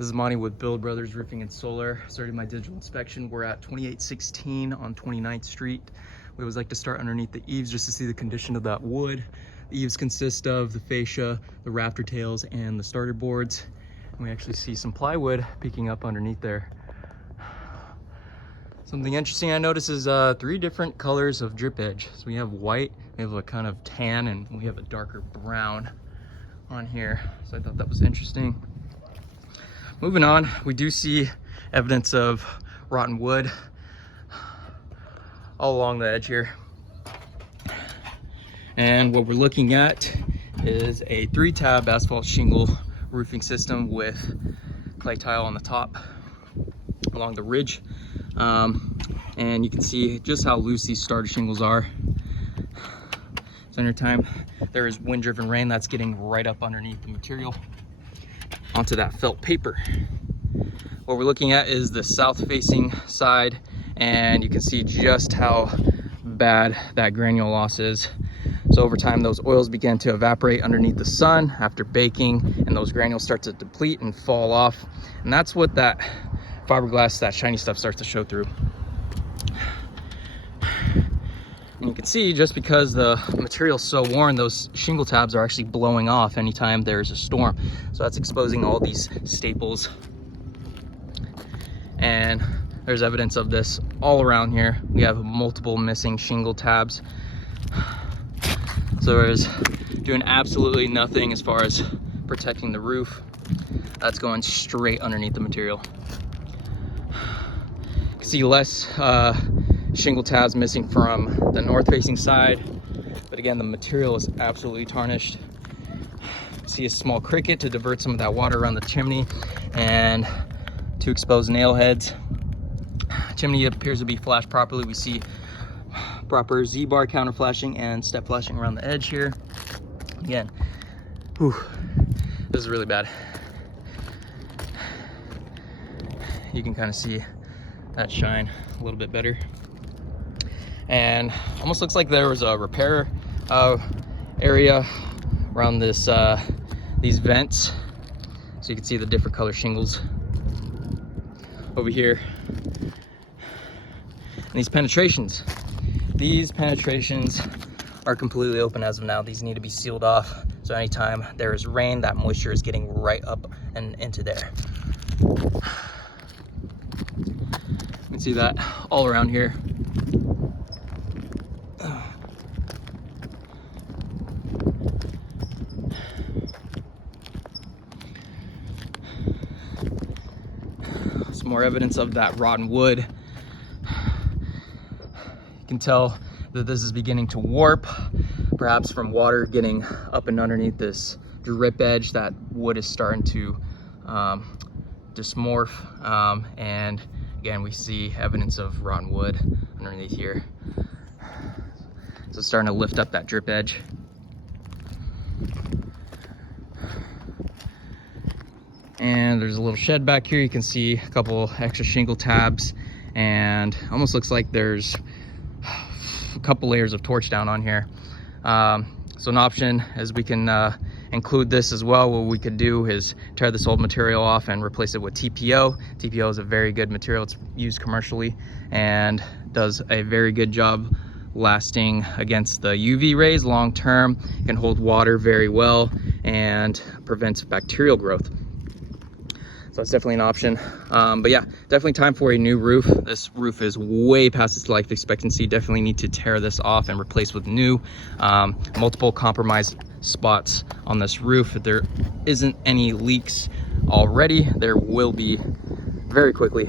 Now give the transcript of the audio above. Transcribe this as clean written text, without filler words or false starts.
This is Monty with Build Brothers Roofing and Solar. Started my digital inspection. We're at 2816 on 29th Street. We always like to start underneath the eaves just to see the condition of that wood. The eaves consist of the fascia, the rafter tails, and the starter boards. And we actually see some plywood peeking up underneath there. Something interesting I noticed is 3 different colors of drip edge. So we have white, we have a kind of tan, and we have a darker brown on here. So I thought that was interesting. Moving on, we do see evidence of rotten wood all along the edge here. And what we're looking at is a 3-tab asphalt shingle roofing system with clay tile on the top along the ridge. And you can see just how loose these starter shingles are. So anytime there is wind-driven rain, that's getting right up underneath the material onto that felt paper. What we're looking at is the south-facing side, and you can see just how bad that granule loss is. So over time, those oils begin to evaporate underneath the sun after baking, and those granules start to deplete and fall off. And that's what that fiberglass, that shiny stuff, starts to show through. And you can see, just because the material's so worn, those shingle tabs are actually blowing off anytime there's a storm. So that's exposing all these staples. And there's evidence of this all around here. We have multiple missing shingle tabs. So there's doing absolutely nothing as far as protecting the roof. That's going straight underneath the material. You can see less shingle tabs missing from the north facing side, but again, the material is absolutely tarnished. See a small cricket to divert some of that water around the chimney, and 2 exposed nail heads. Chimney appears to be flashed properly. We see proper Z-bar counter flashing and step flashing around the edge here. Again, this is really bad. You can kind of see that shine a little bit better. And almost looks like there was a repair area around this these vents. So you can see the different color shingles over here. And these penetrations are completely open as of now. These need to be sealed off. So anytime there is rain, that moisture is getting right up and into there. You can see that all around here. Some more evidence of that rotten wood. You can tell that this is beginning to warp, perhaps from water getting up and underneath this drip edge. That wood is starting to dysmorph, and again, we see evidence of rotten wood underneath here. So it's starting to lift up that drip edge. And there's a little shed back here. You can see a couple extra shingle tabs, and almost looks like there's a couple layers of torch down on here. So an option is we can include this as well. What we could do is tear this old material off and replace it with TPO. TPO is a very good material. It's used commercially and does a very good job lasting against the UV rays long term. It can hold water very well and prevents bacterial growth. So it's definitely an option. But yeah, definitely time for a new roof. This roof is way past its life expectancy. Definitely need to tear this off and replace with new. Multiple compromised spots on this roof. If there isn't any leaks already, there will be very quickly.